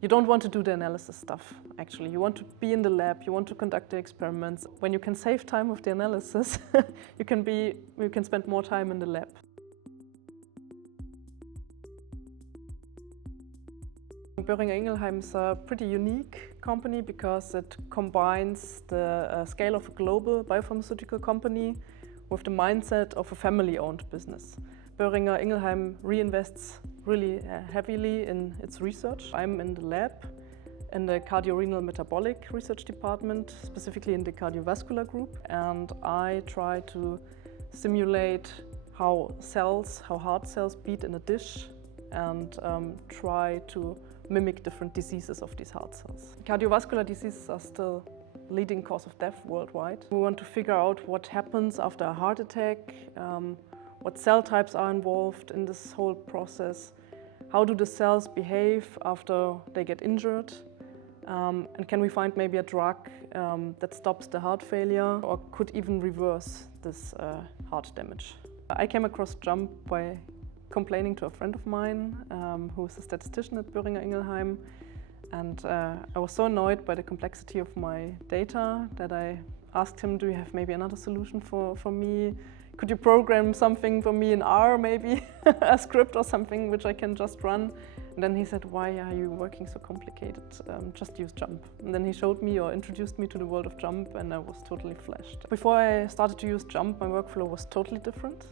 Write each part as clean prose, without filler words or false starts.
You don't want to do the analysis stuff, actually. You want to be in the lab, you want to conduct the experiments. When you can save time with the analysis, you can spend more time in the lab. Boehringer Ingelheim is a pretty unique company because it combines the scale of a global biopharmaceutical company with the mindset of a family-owned business. Boehringer Ingelheim reinvests really heavily in its research. I'm in the lab in the cardiorenal metabolic research department, specifically in the cardiovascular group, and I try to simulate how heart cells beat in a dish and try to mimic different diseases of these heart cells. Cardiovascular diseases are still leading cause of death worldwide. We want to figure out what happens after a heart attack, what cell types are involved in this whole process, how do the cells behave after they get injured, and can we find maybe a drug that stops the heart failure or could even reverse this heart damage. I came across JUMP by complaining to a friend of mine who is a statistician at Boehringer Ingelheim, and I was so annoyed by the complexity of my data that I asked him, do you have maybe another solution for me? Could you program something for me in R, maybe a script or something which I can just run? And then he said, why are you working so complicated? Just use JUMP. And then he showed me or introduced me to the world of JUMP, and I was totally flashed. Before I started to use JUMP, my workflow was totally different.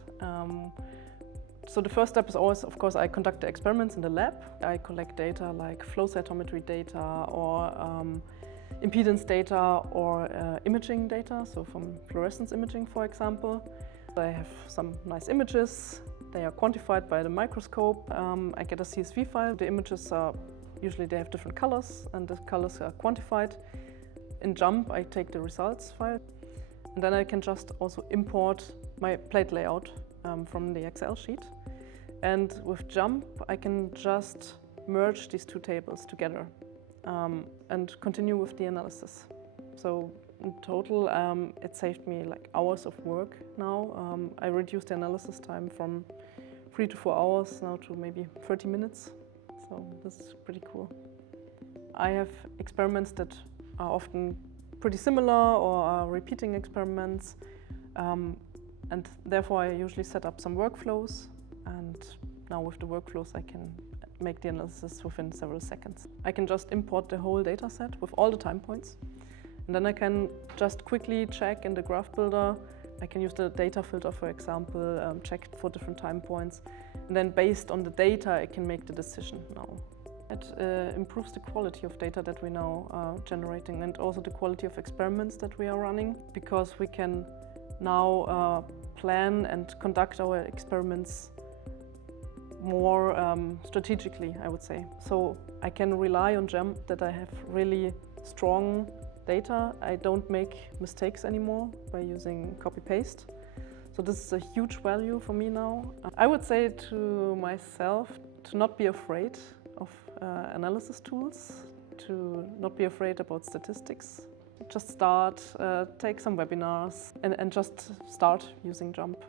So the first step is always, of course, I conduct the experiments in the lab. I collect data like flow cytometry data or impedance data or imaging data, so from fluorescence imaging, for example. I have some nice images. They are quantified by the microscope. I get a CSV file. The images are usually they have different colors, and the colors are quantified. In JUMP, I take the results file, and then I can just also import my plate layout from the Excel sheet. And with JUMP, I can just merge these two tables together and continue with the analysis. So in total, it saved me like hours of work now. I reduced the analysis time from 3 to 4 hours now to maybe 30 minutes. So this is pretty cool. I have experiments that are often pretty similar or are repeating experiments. And therefore, I usually set up some workflows, and now with the workflows, I can make the analysis within several seconds. I can just import the whole data set with all the time points, and then I can just quickly check in the graph builder. I can use the data filter, for example, check for different time points, and then based on the data, I can make the decision now. It improves the quality of data that we now are generating, and also the quality of experiments that we are running, because we can now plan and conduct our experiments more strategically, I would say. So I can rely on JUMP that I have really strong data. I don't make mistakes anymore by using copy-paste. So this is a huge value for me now. I would say to myself to not be afraid of analysis tools, to not be afraid about statistics. Just start, take some webinars and just start using JUMP.